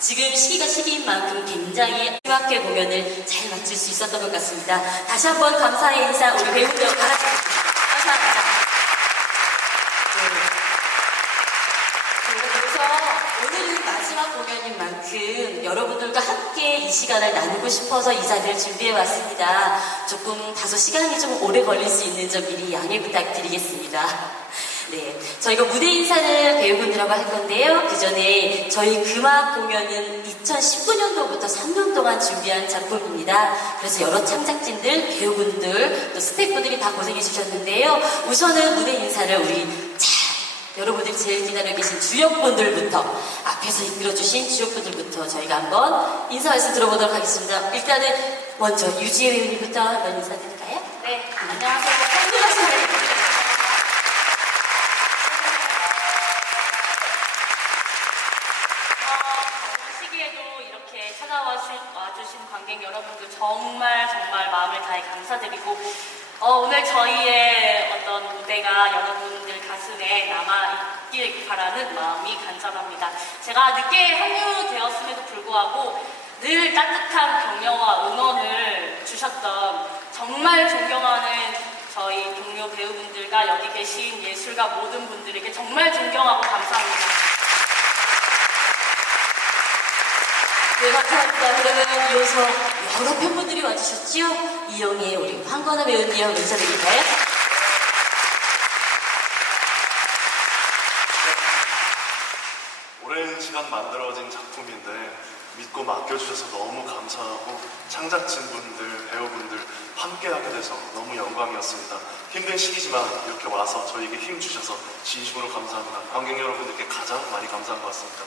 지금 시기가 시기인 만큼 굉장히 음악회 공연을 잘 마칠 수 있었던 것 같습니다. 다시 한번 감사의 인사 우리 배우들 바라겠습니다. 감사합니다. 네. 그래서 오늘은 마지막 공연인 만큼 여러분들과 함께 이 시간을 나누고 싶어서 이 자리를 준비해 왔습니다. 조금 다소 시간이 좀 오래 걸릴 수 있는 점 미리 양해 부탁드리겠습니다. 네, 저희가 무대 인사를 배우분들하고 할 건데요. 그 전에 저희 금악 공연은 2019년도부터 3년 동안 준비한 작품입니다. 그래서 여러 창작진들, 배우분들, 또 스태프분들이 다 고생해 주셨는데요. 우선은 무대 인사를 우리 잘 여러분들이 제일 기다려 계신 주역분들부터 앞에서 이끌어주신 주역분들부터 저희가 한번 인사 말씀 들어보도록 하겠습니다. 일단은 먼저 유지혜 배우님부터 한번 인사드릴까요? 네, 안녕하세요. 한글라스 어, 시기에도 이렇게 찾아와주신 와주신 관객 여러분들 정말 정말 마음을 다해 감사드리고 어, 오늘 저희의 어떤 무대가 여러분들 가슴에 남아있길 바라는 마음이 간절합니다. 제가 늦게 합류되었음에도 불구하고 늘 따뜻한 격려와 응원을 주셨던 정말 존경하는 저희 동료 배우분들과 여기 계신 예술가 모든 분들에게 정말 존경하고 감사합니다. 네, 감사합니다. 그러면 이어서 여러 팬분들이 와주셨죠? 이영애 우리 황건아 배우님 인사드릴까요? 오랜 시간 만들어진 작품인데 맡겨주셔서 너무 감사하고 창작진분들, 배우분들 함께하게 돼서 너무 영광이었습니다. 힘든 시기지만 이렇게 와서 저에게 힘 주셔서 진심으로 감사합니다. 관객 여러분들께 가장 많이 감사한 것 같습니다.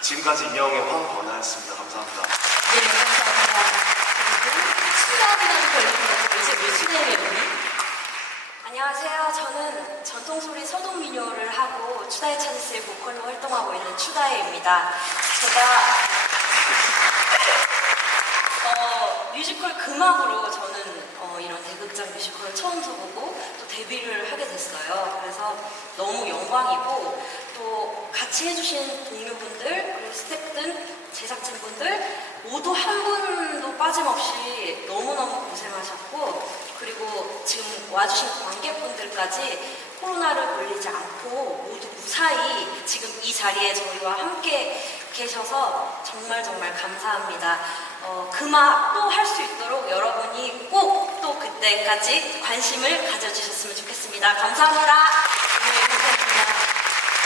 지금까지 이영의 황건아였습니다. 감사합니다. 네, 감사합니다. 그리고 추가하는 걸리는 이제 몇 시나요, 배우님? 안녕하세요. 저는 전통소리 소동민요를 하고 추다의 찬스의 보컬로 활동하고 있는 추다혜입니다. 제가 어, 뮤지컬 금악으로 저는 어, 이런 대극장 뮤지컬을 처음 서보고 또 데뷔를 하게 됐어요. 그래서 너무 영광이고 또 같이 해주신 동료분들 그리고 스태프들 제작진분들 모두 한 분도 빠짐없이 너무너무 고생하셨고 그리고 지금 와주신 관객분들까지 코로나를 걸리지 않고 모두 무사히 지금 이 자리에 저희와 함께 계셔서 정말 정말 감사합니다. 어, 그마 또할 수 있도록 여러분이 꼭 또 그때까지 관심을 가져주셨으면 좋겠습니다. 감사합니다. 네, 감사합니다.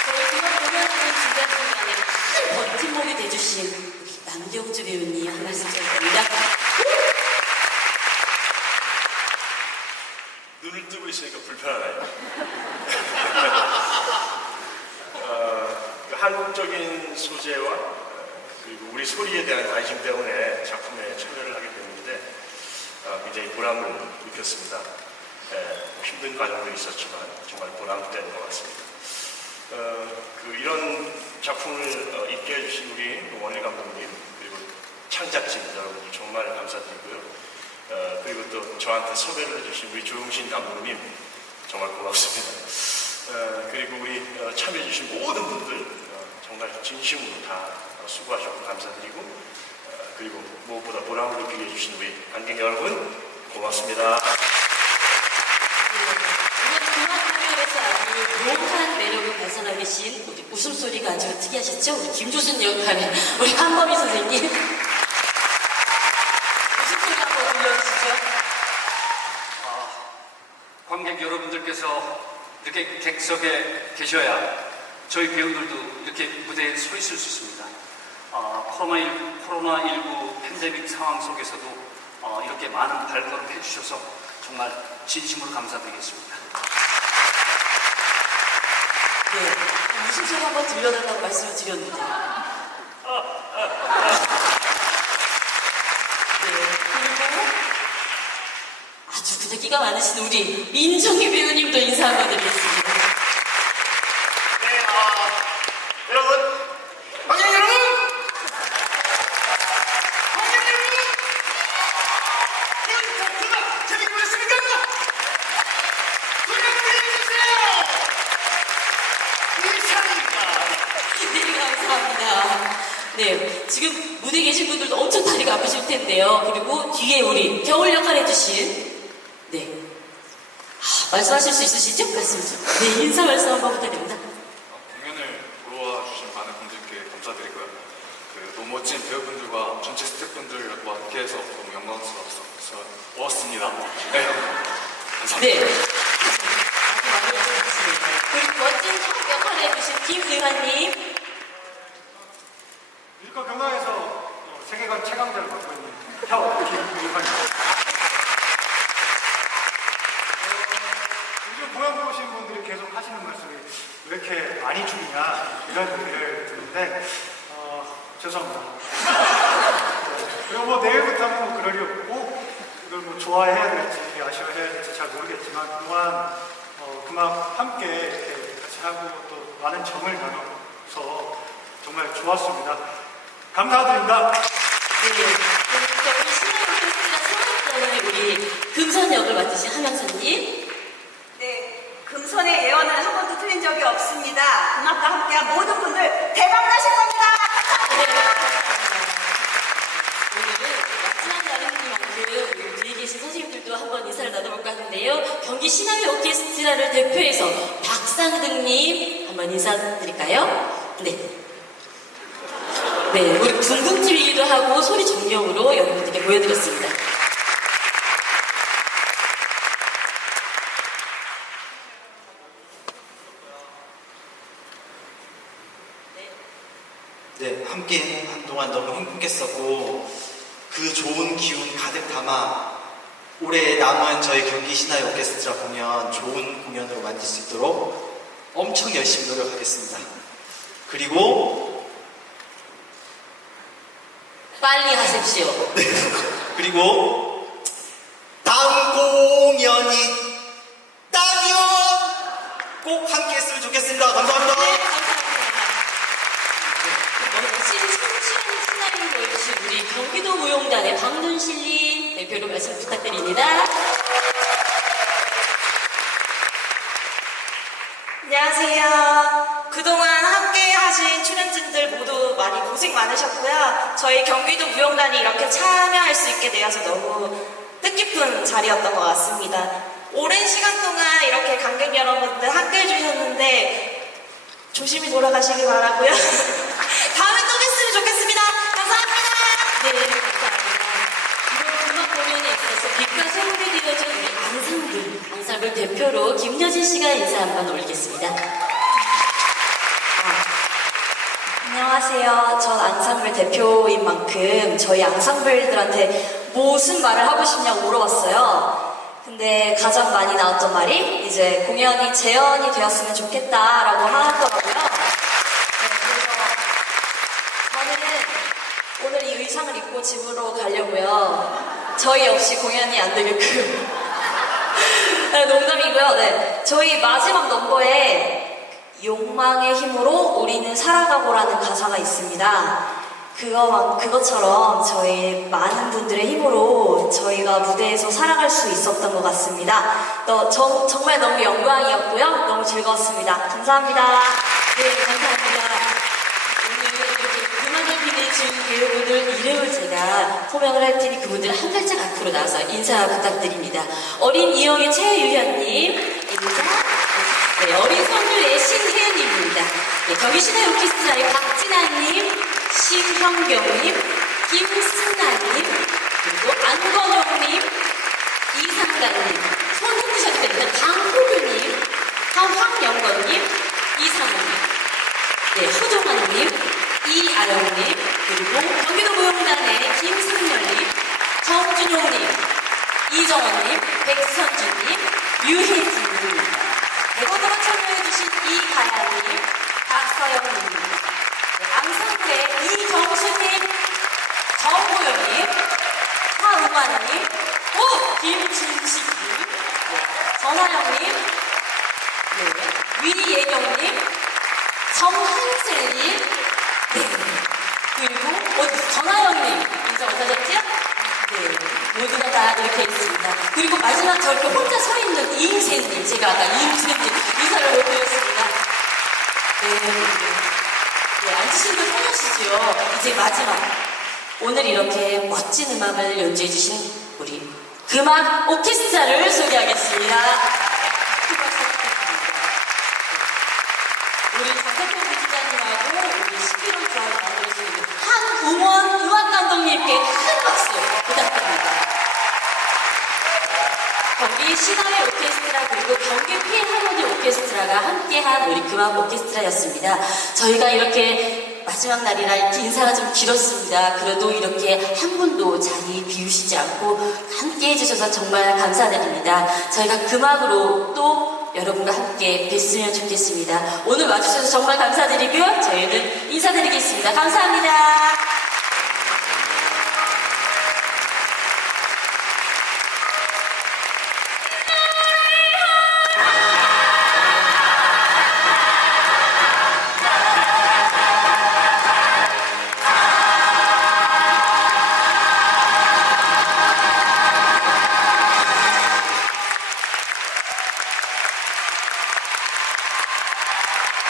저희 그만 공연 중에 중간중간에 큰 버팀목이 돼주신 남경주 배우님 한 말씀 드립니다. 눈을 뜨고 있으니까 불편하네요. 어, 그 한국적인 소재와 어, 그리고 우리 소리에 대한 관심 때문에 작품에 참여를 하게 됐는데 어, 굉장히 보람을 느꼈습니다. 예, 뭐 힘든 과정도 있었지만 정말 보람된 것 같습니다. 어, 그 이런 작품을 어, 있게 해주신 우리 원희 감독님 그리고 창작진 여러분들 정말 감사드리고요. 어, 그리고 또 저한테 섭외를 해주신 우리 조용신 감독님 정말 고맙습니다. 어, 그리고 우리 어, 참여해주신 모든 분들 어, 정말 진심으로 다 어, 수고하셨고 감사드리고 어, 그리고 무엇보다 보람을 느끼게 해주신 우리 관객 여러분 고맙습니다. 아주 묘한 매력을 발산하고 계신 우리 웃음소리가 아주 특이하시죠? 우리 김조순 역할의 우리 한범희 선생님. 웃음소리 한번 들려주시죠. 관객 여러분들께서 이렇게 객석에 계셔야 저희 배우들도 이렇게 무대에 서 있을 수 있습니다. 어, 코로나19, 코로나19 팬데믹 상황 속에서도 어, 이렇게 많은 발걸음 해주셔서 정말 진심으로 감사드리겠습니다. 네, 웃음소리 한번 들려달라고 말씀을 드렸는데. 네, 그리고 아주 끼가 많으신 우리 민정희 배우님도 인사 한번 드리겠습니다. 네, 아, 여러분, 관객 여러분, 관객 여러분, 오늘 작품아 재밌게 보셨습니까? 네, 감사합니다. 네, 지금 무대에 계신 분들도 엄청 다리가 아프실 텐데요. 그리고 뒤에 우리 겨울 역할 해주신, 네. 아, 말씀하실 수 있으시죠? 말씀 좀. 네, 인사 말씀 한번 부탁드립니다. 공연을 보러 와주신 많은 분들께 감사드리고요. 그 너무 멋진 배우분들과 전체 스태프분들과 함께해서 너무 영광스러웠습니다. 네, 감사합니다. 네. 아주 많이 해주셨습니다. 그리고 멋진 형 역할 해주신 김의환님. 일과 경화에서 어, 세계관 최강자를 맡고 있는 형 김유환입니다. 요즘 공연 보신 분들이 계속 하시는 말씀이 왜 이렇게 많이 죽이냐 이런 얘기를 듣는데 어, 죄송합니다. 네, 그리고 뭐 내일부터는 뭐 그럴 일 없고 이걸 뭐 좋아해야 될지 아쉬워해야 될지 잘 모르겠지만 그동 그만 함께 이렇게 같이 하고 또 많은 정을 나눠서 정말 좋았습니다. 감사드립니다. 네. 그리고 우리 신화 오케스트라 성악단의 우리 금선 역을 맡으신 함영선님. 네, 금손의 예언은 한 번도 틀린 적이 없습니다. 음악과 함께한 모든 분들 대박 나실 겁니다. 네, 오늘은 마지막 날이니만큼 우리 뒤에 계신 선생님들도 한번 인사를 나눠볼까 경기 신화의 오케스트라를 대표해서 박상등님 한번 인사드릴까요? 네. 네, 우리 붕붕 튀기기도 하고 소리 정령으로 여러분들께 보여드렸습니다. 네, 함께 한동안 너무 행복했었고 그 좋은 기운 가득 담아 올해 남은 저희 경기 신화의 오케스트라 공연 좋은 공연으로 만들 수 있도록 엄청 열심히 노력하겠습니다. 그리고 빨리 하십시오. 그리고 다음 공연이 따면 꼭 함께 했으면 좋겠습니다. 네, 감사합니다. 멋진 청춘 신화를 보여주신 우리 경기도 무용단의 박눈실님 대표로 말씀 부탁드립니다. 안녕하세요. 그동안 함께 하신 출연진들 모두 많이 고생 많으셨고요. 저희 경기도 무용단이 이렇게 참여할 수 있게 되어서 너무 뜻깊은 자리였던 것 같습니다. 오랜 시간 동안 이렇게 관객 여러분들 함께 해주셨는데 조심히 돌아가시기 바라고요. 다음에 또 뵀으면 좋겠습니다. 감사합니다. 네, 감사합니다. 이번 음악 공연에 있어서 빛과 소음이 되어준 우리 앙상블, 앙상블 대표로 김여진 씨가 인사 한번 올리겠습니다. 안녕하세요. 전 앙상블 대표인 만큼 저희 앙상블들한테 무슨 말을 하고 싶냐고 물어봤어요. 근데 가장 많이 나왔던 말이 이제 공연이 재현이 되었으면 좋겠다라고 하더라고요. 네, 그래서 저는 오늘 이 의상을 입고 집으로 가려고요. 저희 없이 공연이 안 되게끔. 네, 농담이고요. 네. 저희 마지막 넘버에 욕망의 힘으로 우리는 살아가고라는 가사가 있습니다. 그거, 그것처럼 저희 많은 분들의 힘으로 저희가 무대에서 살아갈 수 있었던 것 같습니다. 또 정, 정말 너무 영광이었고요. 너무 즐거웠습니다. 감사합니다. 네, 감사합니다. 빛내준 배우분들 이름을 제가 호명을 할 테니 그분들 한 발짝 앞으로 나와서 인사 부탁드립니다. 어린 이영의 최유현님, 인사. 네, 어린 선율의 신혜연님입니다. 네, 경희 신의 오케스트라의 박진아님, 심형경님, 김승아님, 그리고 안건영님, 이상가님, 손 흔드셔도 됩니다. 강호규님, 황영건님, 이상우님, 네, 허종환님, 이아영님, 그리고 경기도 무용단의 김승열님, 정준용님, 이정원님, 백선주님, 유혜진입니다. 대본으로 참여해주신 이가야님, 박서영님, 네, 앙상블의 이정수님, 정보영님, 하우만님, 오! 김진식님, 네, 전하영님, 네, 위예경님, 정한슬님, 네, 그리고 전하영님 인사 못하셨죠? 네, 모두가 다 이렇게 있습니다. 그리고 마지막 저렇게 혼자 서 있는 이인세님, 제가 아까 이인세님 인사를 못 드렸습니다. 네, 앉으시는 걸 편하시죠. 이제 마지막. 오늘 이렇게 멋진 음악을 연주해주신 우리 금악 오케스트라를 소개하겠습니다. 한웅원 음악 감독님께 큰 박수 부탁드립니다. 경기 신화의 오케스트라 그리고 경기 필하모니 오케스트라가 함께한 우리 금악 오케스트라였습니다. 저희가 이렇게 마지막 날이라 인사가 좀 길었습니다. 그래도 이렇게 한 분도 자리 비우시지 않고 함께 해주셔서 정말 감사드립니다. 저희가 금악으로 또 여러분과 함께 뵀으면 좋겠습니다. 오늘 와주셔서 정말 감사드리고요. 저희는 인사드리겠습니다. 감사합니다.